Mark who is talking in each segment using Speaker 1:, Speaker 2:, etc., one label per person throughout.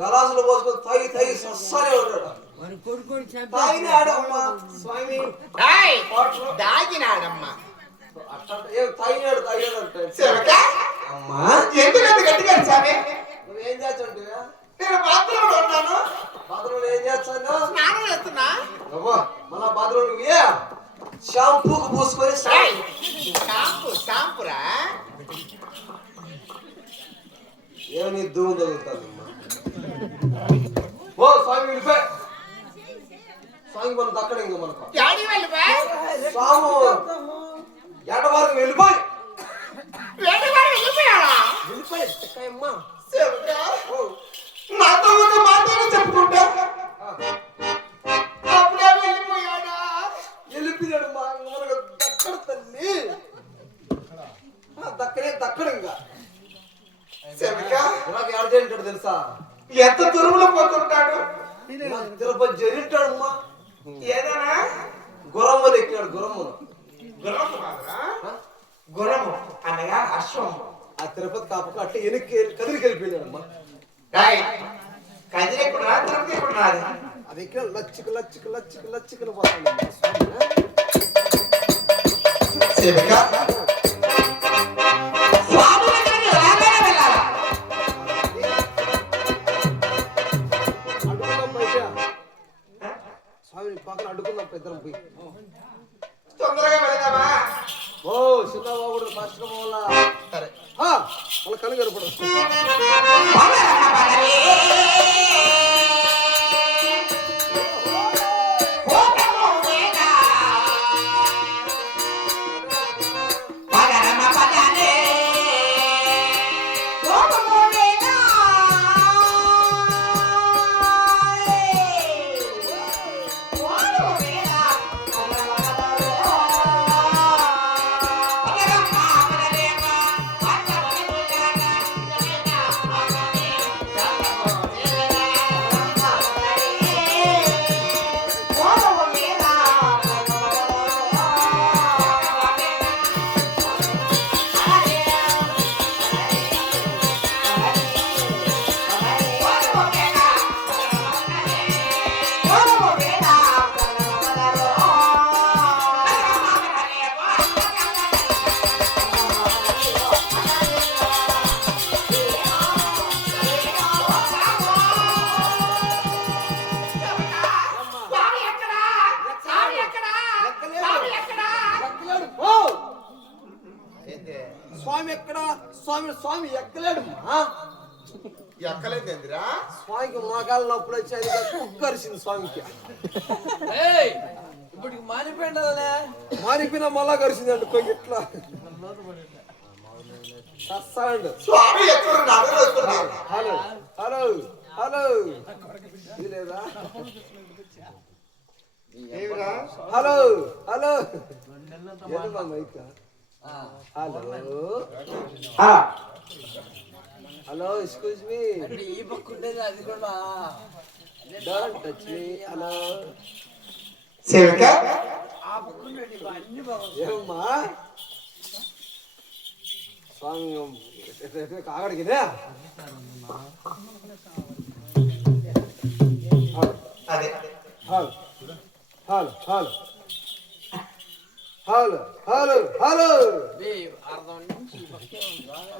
Speaker 1: గలాసులు పోసుకొని తాగి తాగి సస్సానే ఉంటాడు. తాగినాడమ్మా. స్వామి
Speaker 2: దాగినాడమ్మా
Speaker 1: అట్లా తాగినాడు అంటే. అమ్మా.
Speaker 2: ఎందుకు అంత గట్టిగా అరిచావే?
Speaker 1: నువ్వేం చేస్తుంటే
Speaker 2: నేను బాత్రూంలో ఉన్నాను.
Speaker 1: బాత్రూంలో ఏం చేస్తాను?
Speaker 2: స్నానం చేస్తున్నా.
Speaker 1: అవ్వా మన బాత్రూంలో ఏ? షాంపూకు పూసుకొని
Speaker 2: షాంపూ షాంపురా?
Speaker 1: ఏమని ధూమ్ తగులుతుంది? ఓ స్వామి వెళ్ళిపోయి. స్వామి మనం దక్కడ ఇంక మనకు.
Speaker 2: యాడి వెళ్ళిపా
Speaker 1: స్వాము ఎడవారు వెళ్ళిపోయి.
Speaker 2: వెళ్ళిపోయాడా?
Speaker 1: వెళ్ళిపోయి. ఎక్కయ్యమ్మా తిరుపతి జరిగిటాడు అమ్మా
Speaker 2: ఏదైనా
Speaker 1: గుర్రమ్మలు ఎక్కినాడు గుర్రమ్మలు
Speaker 2: గుర్రము కాదురా? గుర్రము అనగా అశ్వము
Speaker 1: ఆ తిరుపతి కాపక అట్టే వెనక్కి కదిలికి వెళ్ళిపోయినాడు అమ్మా
Speaker 2: రాయ్ కదిలేకున్నా తిరుగుతున్నా అది
Speaker 1: అది ఎక్కిన లచ్చిక లచ్చిక లచ్చిక లచ్చికలు పోతాడు పక్కన అడుగున్నాం ఇద్దరం పోయి
Speaker 2: తొందరగా వెళదామా
Speaker 1: ఓ చిన్నబాబుడు ఫస్ట్ వల్ల
Speaker 2: సరే
Speaker 1: వాళ్ళ కళ్ళు కనపడు స్వామి ఎక్కడ? స్వామి స్వామి ఎక్కలేడు
Speaker 2: ఎక్కలేదేందిరా?
Speaker 1: స్వామికి మోకాళ్ళ నొప్పులు వచ్చాయి కుక్క అరిసింది స్వామికి.
Speaker 3: ఏయ్ ఇప్పటికి మారిపోయిండదలే.
Speaker 1: మారిపోయిన మళ్ళా కరిసిందండి కొంచెం ఇట్లా.
Speaker 2: స్వామి
Speaker 1: హలో హలో హలో. ఇది లేదా hello hello. Hello hello excuse
Speaker 3: me ఈ పక్క ఉండేది అది కూడా.
Speaker 1: డోంట్ టచ్ మీ హలో
Speaker 2: సేవిక?
Speaker 3: ఆ పక్క ఉండేది అన్ని బాగుంది
Speaker 1: ఏమమ్మా స్వామి. కాగడికినే
Speaker 2: అదే.
Speaker 1: Hello hello hello. Hello hello hello
Speaker 3: ఏ, అర్ధం నుంచి ఈ పక్కే ఉంది బాగా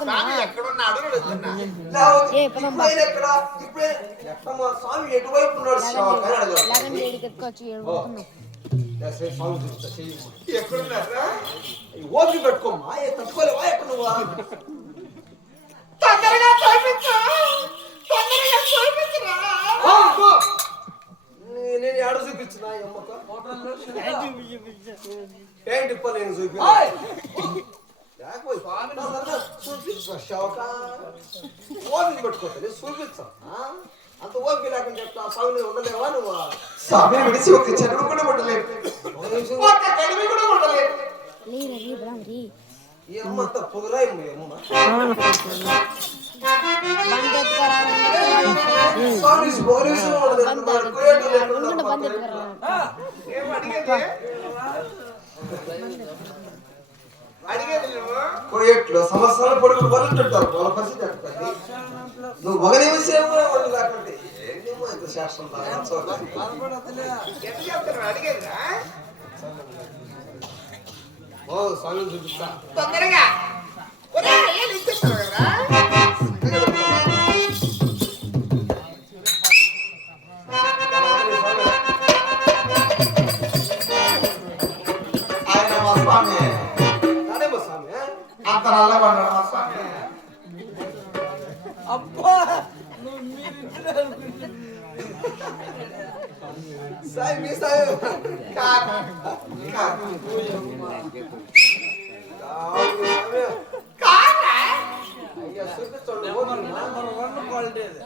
Speaker 2: స్వామి
Speaker 4: చూపిస్తా, చెయ్యి.
Speaker 2: ఎక్కడున్నారా
Speaker 4: ఈ ఓపిక పెట్టుకోమ్మా ఏ తట్టుకోలేవా ఎక్కడ నువ్వా?
Speaker 2: తొందరగా చూపించు తొందరగా చూపించురా
Speaker 4: ఆ, పో. నే- నేను ఏడ చూపించిన ఏంటి నేను చూపి చూపించా చూపించా ఆ? అంత ఓపిక లేకుండా చెప్తా స్వామి ఉండలేవా నువ్వు?
Speaker 2: స్వామి విడిచి ఒక చెరువు కూడా ఉండలేదు
Speaker 4: ఒక
Speaker 2: తెలివి కూడా ఉండలేదు
Speaker 4: ఈ అమ్మ అంత పొగరాయి అమ్మ. స్వామి
Speaker 2: అడిగేది? అడిగేది నువ్వు?
Speaker 4: కుయేట్లో సంవత్సరాల పొడుగులు వరుంటుంటారు వాళ్ళ పరిస్థితి ఒక నిమిషం వాళ్ళు లేకుంటే. శాస్త్రం ఓ స్వామి చూపిస్తా.
Speaker 2: తొందరగా. ఒరే ఏళ్ళు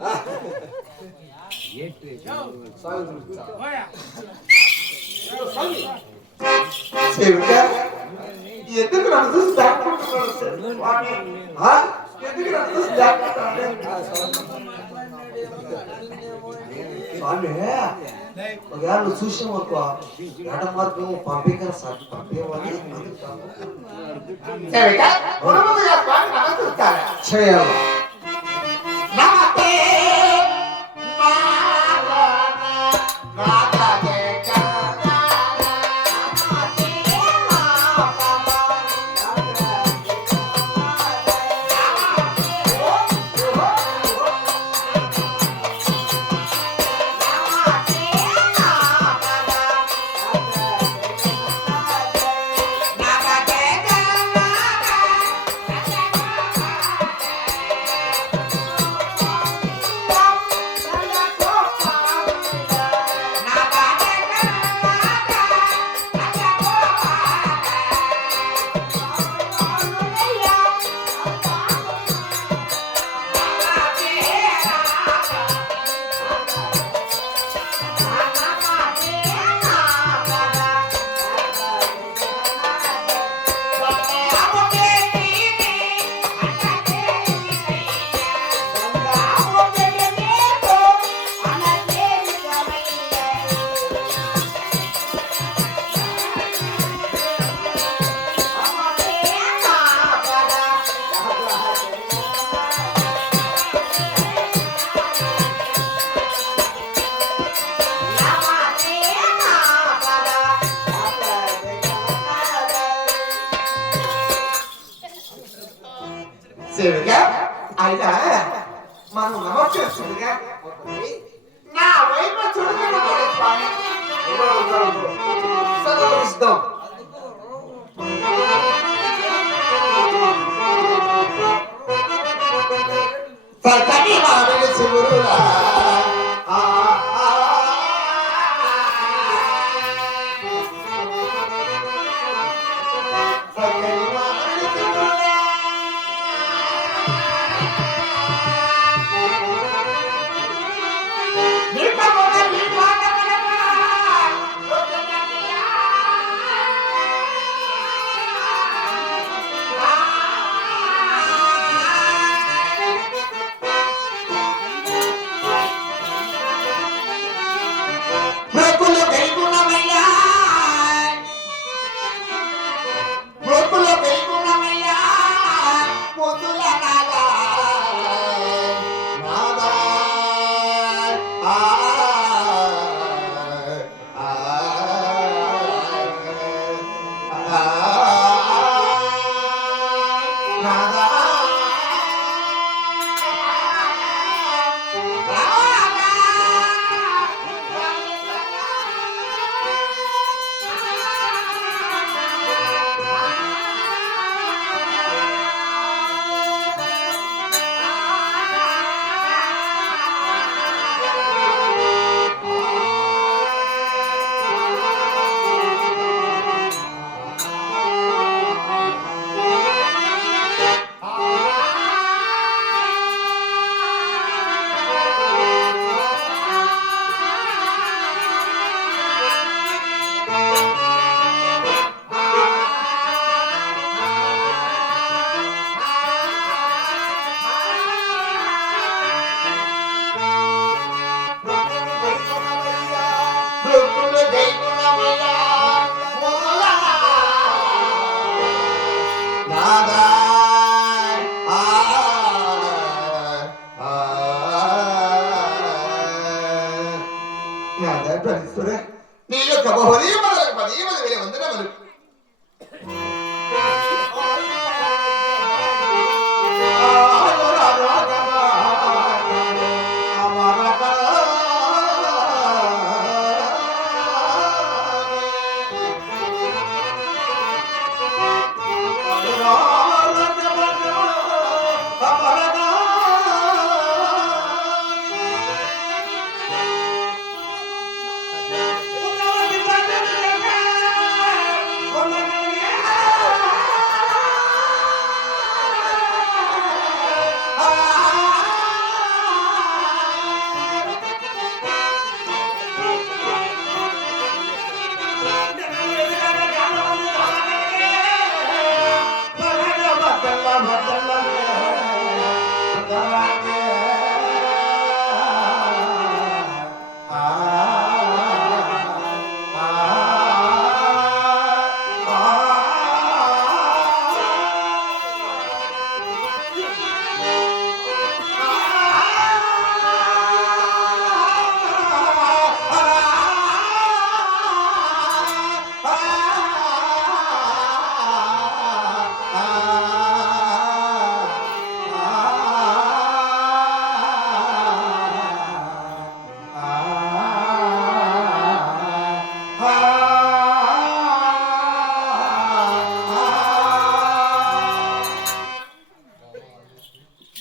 Speaker 4: ఆ. స్వామి చూపిస్తా. స్వామి
Speaker 2: చెవిట ఎందుకు నన్ను చూసి దాక్కుంటున్నాడు స్వామి
Speaker 4: ఆ?
Speaker 2: ఎందుకు నన్ను చూసి దాక్కుంటున్నాడు
Speaker 4: స్వామి ఒకవేళ నువ్వు చూసావు అనుకో ఎడ మార్గం పంపించాలి సార్ పంపేవాళ్ళు
Speaker 2: చెవిట గురువుగా స్వామి నన్ను చూస్తారా
Speaker 4: చేయాలి
Speaker 2: శివుగా అయినా మనం నమస్కారం శివుగా నా వైపు చూడగలిగే మృకులు గైగు நீ యొక్క బహుదీమ బహుదీమ విలువ వందనములు